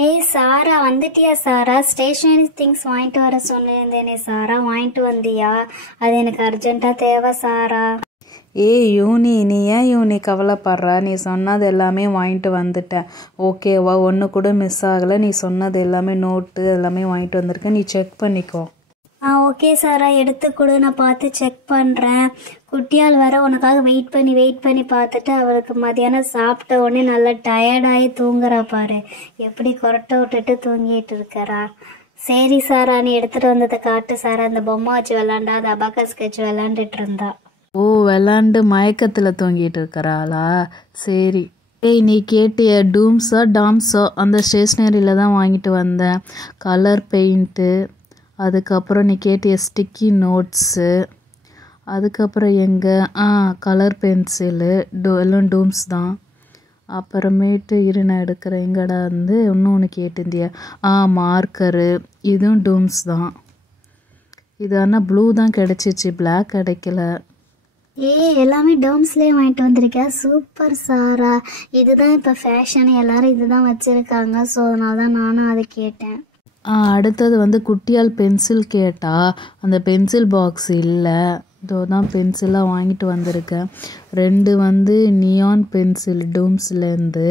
ஏய் சாரா, வந்துட்டியா சாரா? Stationery things வாங்கிட்டு வர சொல்லியிருந்தேனே சாரா, வாங்கிட்டு வந்தியா? அது எனக்கு அர்ஜென்ட்டாக தேவை சாரா. ஏய் யூனி, நீ ஏன் யூனி கவலைப்படுற? நீ சொன்னது எல்லாமே வாங்கிட்டு வந்துட்டேன், ஓகேவா? ஒன்று கூட மிஸ் ஆகலை. நீ சொன்னது எல்லாமே நோட்டு எல்லாமே வாங்கிட்டு வந்திருக்கேன், நீ செக் பண்ணிக்கோ. ஓகே சாரா, எடுத்து கொடு, நான் பார்த்து செக் பண்ணுறேன். குட்டியால் வர உனக்காக வெயிட் பண்ணி பார்த்துட்டு அவளுக்கு மதியானம் சாப்பிட்ட உடனே நல்லா டயர்டாகி தூங்குறா பாரு. எப்படி கொரட்டை விட்டுட்டு தூங்கிட்டு இருக்கிறா. சரி சாரா, நீ எடுத்துகிட்டு வந்ததை காட்டு சாரா. இந்த பொம்மை வச்சு விளாண்டா, அது அபாக்கஸ் வச்சு விளாண்டுட்டு இருந்தா. ஓ, விளாண்டு மயக்கத்தில் தூங்கிட்டு இருக்கிறாளா? சரி. ஏய், நீ கேட்டிய டூம்ஸோ டாம்ஸோ அந்த ஸ்டேஷ்னரியில் தான் வாங்கிட்டு வந்தேன். கலர் பெயிண்ட்டு, அதுக்கப்புறம் நீ கேட்டிய ஸ்டிக்கி நோட்ஸு, அதுக்கப்புறம் கலர் பென்சிலு, எல்லாம் டூம்ஸ் தான். அப்புறமேட்டு நான் எடுக்கிறேன். எங்கடா வந்து இன்னொன்று கேட்டிருந்திய மார்க்கரு, இதுவும் டூம்ஸ் தான். இது ஆனால் ப்ளூ தான் கிடச்சிச்சு, பிளாக் கிடைக்கல. எல்லாமே டோம்ஸ்லேயே வாங்கிட்டு வந்திருக்கா. சூப்பர் சாரா, இதுதான் இப்போ ஃபேஷன், எல்லாரும் இதுதான் வச்சுருக்காங்க. ஸோ அதனால தான் நானும் அதை கேட்டேன். அடுத்தது வந்து குட்டியால் பென்சில் கேட்டா, அந்த பென்சில் பாக்ஸ் இல்லை. இதோ தான் பென்சிலாக வாங்கிட்டு வந்திருக்கேன். 2 வந்து நியான் பென்சில் டூம்ஸ்லேருந்து,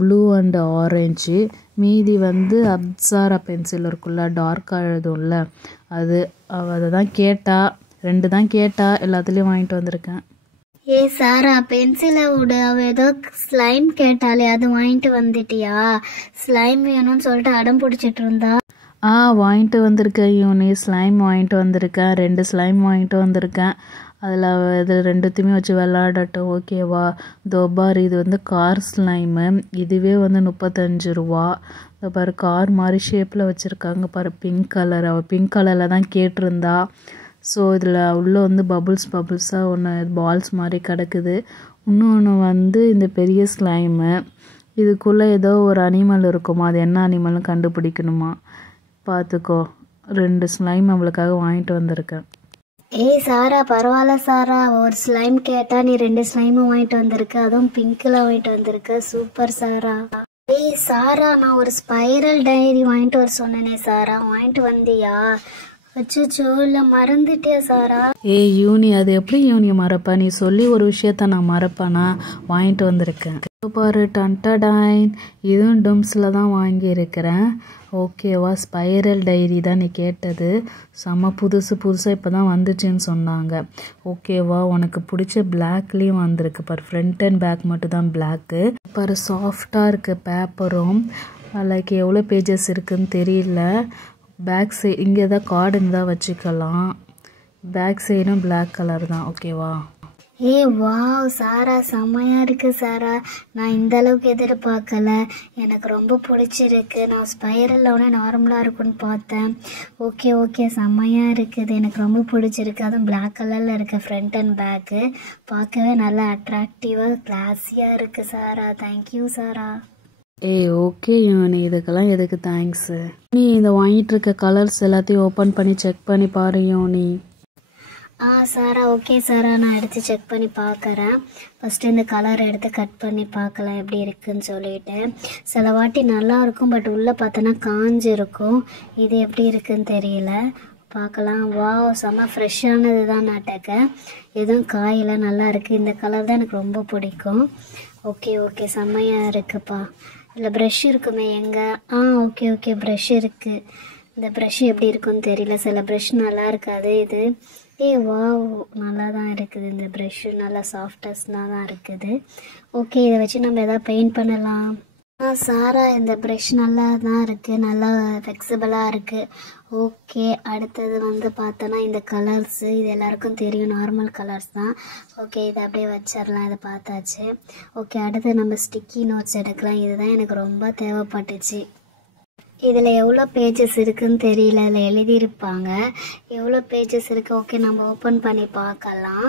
ப்ளூ அண்ட் ஆரஞ்சு. மீதி வந்து அப்சாரா பென்சில் இருக்குல்ல, டார்க்காக எழுதும்ல, அதை தான் கேட்டா. 2 தான் கேட்டா, எல்லாத்துலேயும் வாங்கிட்டு வந்திருக்கேன். சாரா, பென்சிலை விடு, அவ ஏதோ ஸ்லைம் கேட்டாலே, அது வாங்கிட்டு வந்துட்டியா? ஸ்லைம் வேணும்னு சொல்லிட்டு அடம் பிடிச்சிட்டு இருந்தா. வாங்கிட்டு வந்திருக்கேன் யூனி, ஸ்லைம் வாங்கிட்டு வந்திருக்கேன். 2 ஸ்லைம் வாங்கிட்டு வந்திருக்கேன். அதில் இது 2த்தையுமே வச்சு விளாடட்டும், ஓகேவா? தோபார், இது வந்து கார் ஸ்லைமு. இதுவே வந்து 35 ரூபா. இந்த பாரு, கார் மாதிரி ஷேப்பில் வச்சுருக்காங்க பாரு, பிங்க் கலர். அவள் பிங்க் கலரில் தான் கேட்டிருந்தா. ஸோ இதில் உள்ளே வந்து பபுள்ஸாக ஒன்று பால்ஸ் மாதிரி கிடக்குது. இன்னொன்று வந்து இந்த பெரிய ஸ்லைமு. இதுக்குள்ளே ஏதோ ஒரு அனிமல் இருக்குமா, அது என்ன அனிமல்னு கண்டுபிடிக்கணுமா, பார்த்துக்கோ. 2 ஸ்லைம் அவளுக்காக வாங்கிட்டு வந்திருக்கேன். சாரா, பரவாயில்ல சாரா, ஒரு ஸ்லைம் கேட்டா நீ 2 ஸ்லைமும் வாங்கிட்டு வந்திருக்க, அதுவும் பிங்க்கில் வாங்கிட்டு வந்திருக்க. சூப்பர் சாரா. சாரா, நான் ஒரு ஸ்பைரல் டைரி வாங்கிட்டு வர சொன்னேனே சாரா, வாங்கிட்டு வந்தியா? அச்சோ, இல்லை மறந்துட்டியா சாரா? யூனி, அது எப்படி யூனி மறப்பா? நீ சொல்லி ஒரு விஷயத்த நான் மறப்பானா? வாங்கிட்டு வந்திருக்கேன் பாரு, டன்டடைன். இதுவும் டூம்ஸில் தான் வாங்கியிருக்கிறேன், ஓகேவா? ஸ்பைரல் டைரி தான் நீ கேட்டது. செம்ம புதுசாக இப்போ தான் வந்துச்சுன்னு சொன்னாங்க, ஓகேவா? உனக்கு பிடிச்ச பிளாக்லேயும் வந்திருக்கு பாரு, ஃப்ரண்ட் அண்ட் பேக் மட்டும் தான் பிளாக்கு பாரு. சாஃப்டாக இருக்குது பேப்பரும். லைக் எவ்வளோ பேஜஸ் இருக்குதுன்னு தெரியல. பேக் சைடு இங்கே தான் கார்டு இருந்தால் வச்சுக்கலாம். பேக் சைடும் பிளாக் கலர் தான், ஓகேவா? வாவ் சாரா, செம்மையாக இருக்குது சாரா. நான் இந்த அளவுக்கு எதிர்பார்க்கல, எனக்கு ரொம்ப பிடிச்சிருக்கு. நான் ஸ்பைரலில் ஒன்று நார்மலாக இருக்குன்னு பார்த்தேன். ஓகே, செம்மையாக இருக்குது, எனக்கு ரொம்ப பிடிச்சிருக்கு. அதுவும் பிளாக் கலரில் இருக்குது ஃப்ரண்ட் அண்ட் பேக்கு. பார்க்கவே நல்லா அட்ராக்டிவாக கிளாஸியாக இருக்குது சாரா. தேங்க்யூ சாரா. ஓகே யூனி, இதுக்கெல்லாம் எதுக்கு தேங்க்ஸு? நீ இதை வாங்கிட்டு இருக்க கலர்ஸ் எல்லாத்தையும் ஓப்பன் பண்ணி செக் பண்ணி பாரு யூனி. சாரா, ஓகே சாரா, நான் எடுத்து செக் பண்ணி பார்க்குறேன். ஃபஸ்ட்டு இந்த கலரை எடுத்து கட் பண்ணி பார்க்கலாம் எப்படி இருக்குதுன்னு சொல்லிட்டு. சில வாட்டி நல்லா இருக்கும், பட் உள்ளே பார்த்தோன்னா காஞ்சு இருக்கும். இது எப்படி இருக்குதுன்னு தெரியல, பார்க்கலாம். வாவ், செம்ம ஃப்ரெஷ்ஷானது தான் நாட்டக்க, எதுவும் காயில் நல்லா இருக்குது. இந்த கலர் தான் எனக்கு ரொம்ப பிடிக்கும். ஓகே, செம்மையாக இருக்குப்பா. இல்லை ப்ரஷ் இருக்குமே எங்கே? ஓகே, ப்ரஷ் இருக்குது. இந்த ப்ரஷ் எப்படி இருக்குன்னு தெரியல, சில ப்ரஷ் நல்லா இருக்காது. இது வாவ், நல்லா தான் இருக்குது. இந்த ப்ரஷ்ஷு நல்லா சாஃப்டஸ்னாக தான் இருக்குது. ஓகே, இதை வச்சு நம்ம எதாவது பெயிண்ட் பண்ணலாம். சாரா, இந்த ப்ரஷ் நல்லா தான் இருக்குது, நல்லா ஃப்ளெக்சிபிளாக இருக்குது. ஓகே, அடுத்தது வந்து பார்த்தோன்னா இந்த கலர்ஸு, இது எல்லாருக்கும் தெரியும், நார்மல் கலர்ஸ் தான். ஓகே, இதை அப்படியே வச்சிடலாம், இதை பார்த்தாச்சு. ஓகே, அடுத்து நம்ம ஸ்டிக்கி நோட்ஸ் எடுக்கலாம். இதுதான் எனக்கு ரொம்ப தேவைப்பட்டுச்சு. இதில் எவ்வளோ பேஜஸ் இருக்குதுன்னு தெரியல, இதில் எழுதியிருப்பாங்க எவ்வளோ பேஜஸ் இருக்குது. ஓகே, நம்ம ஓப்பன் பண்ணி பார்க்கலாம்.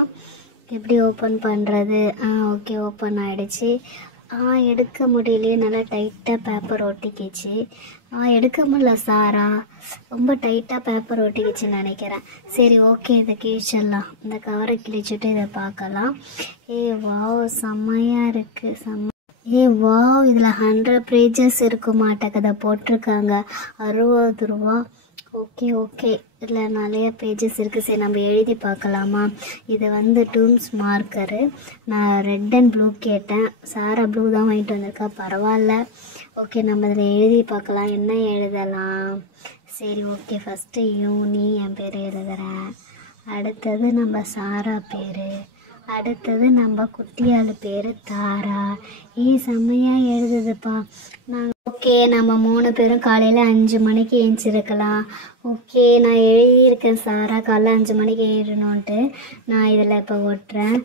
எப்படி ஓப்பன் பண்ணுறது? ஓகே, ஓப்பன் ஆகிடுச்சு. எடுக்க முடியலையே, நல்லா டைட்டாக பேப்பர் ஒட்டிக்கிச்சு. எடுக்க முடியல சாரா, ரொம்ப டைட்டாக பேப்பர் ஒட்டிக்கிச்சுன்னு நினைக்கிறேன். சரி, ஓகே, இதை கிழிச்சிடலாம். இந்த கவரை கிழிச்சிட்டு இதை பார்க்கலாம். வாவ், செம்மையாக இருக்குது, வாவ், இதில் 100 பேஜஸ் இருக்க மாட்டேக்கதை போட்டிருக்காங்க. 60 ரூபா. ஓகே ஓகே, இதில் நிறைய பேஜஸ் இருக்குது. சரி, நம்ம எழுதி பார்க்கலாமா? இது வந்து டூம்ஸ் மார்க்கரு. நான் ரெட் அண்ட் ப்ளூ கேட்டேன். சாரா ப்ளூ தான் வாங்கிட்டு வந்திருக்கா, பரவாயில்ல. ஓகே, நம்ம இதில் எழுதி பார்க்கலாம். என்ன எழுதலாம்? சரி, ஓகே. ஃபஸ்ட்டு யூனி என் பேர் எழுதுகிறேன். அடுத்தது நம்ம சாரா பேர். அடுத்தது நம்ம குட்டியாள் பேர் தாரா. செம்மையாக எழுதுதுப்பா. ஓகே, நம்ம 3 பேரும் காலையில் 5 மணிக்கு எழுந்திருக்கலாம். ஓகே, நான் எழுதியிருக்கேன் சாரா காலைல 5 மணிக்கு எழுதணுன்ட்டு. நான் இதில் இப்போ ஒட்டுறேன்.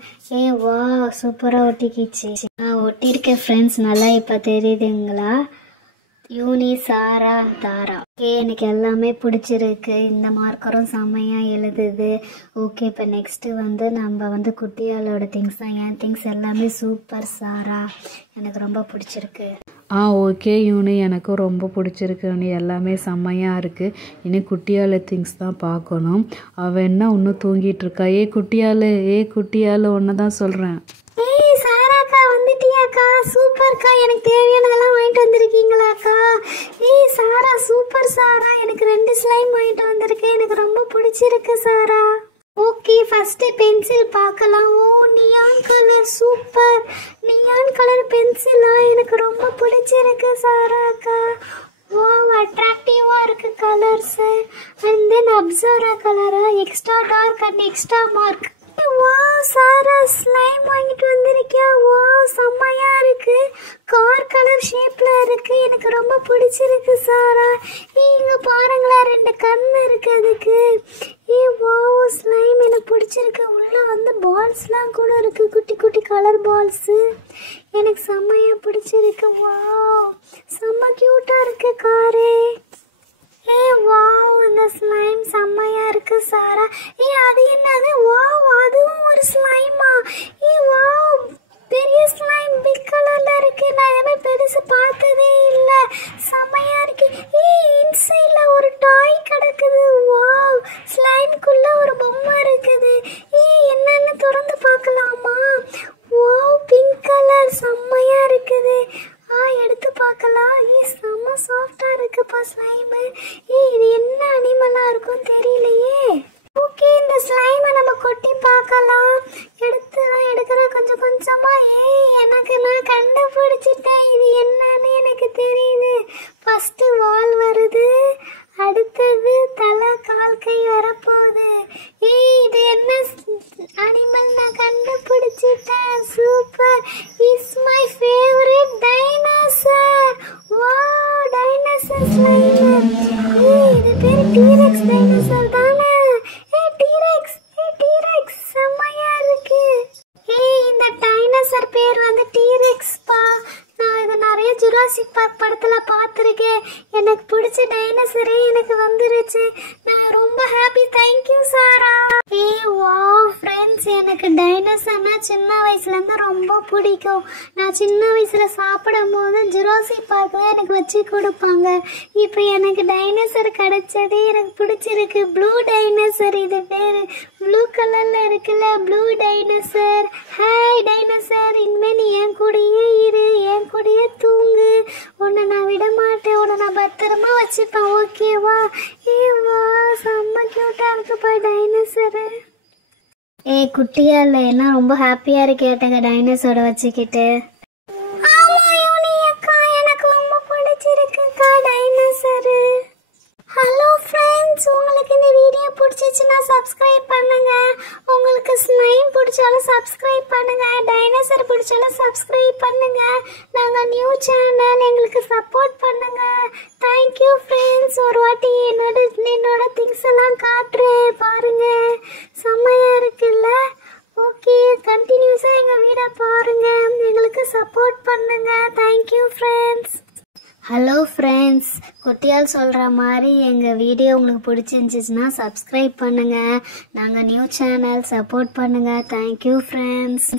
வா, சூப்பராக ஒட்டிக்கிச்சு. நான் ஒட்டியிருக்கேன் ஃப்ரெண்ட்ஸ். நல்லா இப்போ தெரியுதுங்களா? யூனி, சாரா, தாரா. ஓகே, எனக்கு எல்லாமே பிடிச்சிருக்கு. இந்த மார்க்கரும் செம்மையாக எழுதுது. ஓகே, இப்போ நெக்ஸ்ட்டு வந்து நம்ம வந்து குட்டியாளோட திங்ஸ் தான். என் திங்ஸ் எல்லாமே சூப்பர் சாரா, எனக்கு ரொம்ப பிடிச்சிருக்கு. ஓகே யூனி, எனக்கும் ரொம்ப பிடிச்சிருக்கு யூனி. எல்லாமே செம்மையாக இருக்குது. இனி குட்டியால் திங்ஸ் தான் பார்க்கணும். அவள் என்ன இன்னும் தூங்கிட்டு இருக்கா? குட்டியால் ஒன்று தான் சொல்கிறேன். சாராக்கா, வந்துட்டியாக்கா? சூப்பர்க்கா, எனக்கு தேவையானதெல்லாம் வாங்கிட்டு வந்திருக்கீங்களாக்கா? சாரா, சூப்பர் சாரா, எனக்கு 2 ஸ்லைம் வாங்கிட்டு வந்திருக்கேன். எனக்கு ரொம்ப பிடிச்சிருக்கு சாரா. ஓகே, ஃபர்ஸ்ட் பென்சில் பார்க்கலாம். Neon colour, super. Neon colour பென்சிலா, எனக்கு ரொம்ப பிடிச்சிருக்கு சாராக்கா. அட்ராக்டிவாக இருக்குது கலர்ஸ். அண்ட் தென் அப்சர்வா கலரா, extra dark and extra mark. Sara, slime வாங்கிட்டு வந்திருக்கியா? செம்மையா இருக்கு. கார் கலர் ஷேப்ல இருக்கு. எனக்கு ரொம்ப பிடிச்சிருக்கு சாரா. இங்க பாருங்களேன், 2 கண்ணு இருக்கு அதுக்கு. ஸ்லைம் எனக்கு பிடிச்சிருக்கு. உள்ள வந்து பால்ஸ்லாம் கூட இருக்கு, குட்டி குட்டி கலர் பால்ஸ். எனக்கு செம்மையா பிடிச்சிருக்கு. செம்ம கியூட்டா இருக்கு காரே. இந்த ஸ்லைம் செம்மையா இருக்கு சாரா. அது என்னது? அதுவும் ஒரு ஸ்லைமா? பெரிய ஸ்லைம் பிக் கலர்ல இருக்கு. நான் இதே பெருசு பார்த்ததே இல்லை. செம்மையா இருக்கு. இன்சைட்ல ஒரு டாய் கிடக்குது. ஸ்லைம்குள்ள ஒரு பொம்மை இருக்குது. என்னன்னு திறந்து பார்க்கலாமா? பிங்க் கலர் செம்மையா இருக்குது. எடுத்து பார்க்கலாம். செம்ம சாஃப்டா இருக்குப்பா ஸ்லைம். இது என்ன அனிமலா இருக்கும் தெரியலையே. ஓகே, இந்த ஸ்லைமை நம்ம கொட்டி பார்க்கலாம். எடுக்கிறேன் கொஞ்சம் கொஞ்சமா. எனக்கு நான் கண்டுபிடிச்சிட்டேன். இது என்னன்னு எனக்கு தெரியுது. ஃபர்ஸ்ட் வால் வருது. அடுத்தது தலை, கால், கை வரப்போகுது. இது என்ன அனிமல்? நான் கண்டுபிடிச்சிட்டேன். Super. It's my favourite dinosaur. Dinosaur slime. இது பேர் டீரெக்ஸ் டைனோசர் தானே? டீரெக்ஸ் செம்மையா இருக்கு. இந்த டைனோசர் பேர் வந்து டீரெக்ஸ் பா. நான் இது நிறைய ஜுராசிக் பார்க் படத்துல பார்த்துருக்கேன். எனக்கு பிடிச்ச டைனோசரே எனக்கு வந்துருச்சு. நான் ரொம்ப ஹாப்பி. தேங்க்யூ சாரா. ஃப்ரெண்ட்ஸ், எனக்கு டைனோசர்னா சின்ன வயசுலேருந்து ரொம்ப பிடிக்கும். நான் சின்ன வயசில் சாப்பிடும் போது ஜுராசிக் பார்க்கில் எனக்கு வச்சு கொடுப்பாங்க. இப்போ எனக்கு டைனோசர் கிடைச்சதே எனக்கு பிடிச்சிருக்கு. ப்ளூ டைனோசர், இது பேர். ப்ளூ கலரில் இருக்குல்ல, ப்ளூ டைனோசர். ஹாய் டைனோசர், இனிமேல் நீ என் கூடயே இரு, என் கூடயே தூங்கு. உன்னை நான் விட மாட்டேன். உன்னை நான் பத்திரமா வச்சுப்பேன். ஓகேவா? செம்ம கியூட்டா இருக்குப்பா டைனோசரு. குட்டியால என்ன ரொம்ப ஹாப்பியா இருக்கேட்டங்க டைனோசரோட வச்சுக்கிட்டு. எனக்கு ரொம்ப பிடிச்சிருக்குக்கா டைனோசரு. ஹலோ ஃப்ரெண்ட்ஸ், உங்களுக்கு இந்த வீடியோ பிடிச்சிச்சுன்னா சப்ஸ்கிரைப் பண்ணுங்க. உங்களுக்கு ஸ்லைம் பிடிச்சாலும் சப்ஸ்கிரைப் பண்ணுங்க. டைனோசர் பிடிச்சாலும் சப்ஸ்கிரைப் பண்ணுங்க. நாங்கள் நியூ சேனல், எங்களுக்கு சப்போர்ட் பண்ணுங்க. Thank you friends. ஒரு வாட்டி என்னோட திங்ஸ் எல்லாம் காட்டுறேன் பாருங்க. செம்மையா இருக்குல்ல? ஓகே, கண்டினியூஸாக எங்கள் வீடை பாருங்க. எங்களுக்கு சப்போர்ட் பண்ணுங்க. Thank you friends. ஹலோ ஃப்ரெண்ட்ஸ், குட்டியால் சொல்கிற மாதிரி எங்கள் வீடியோ உங்களுக்கு பிடிச்சிருந்துச்சுன்னா சப்ஸ்கிரைப் பண்ணுங்கள். நாங்கள் நியூ சேனல், சப்போர்ட் பண்ணுங்கள். Thank you friends.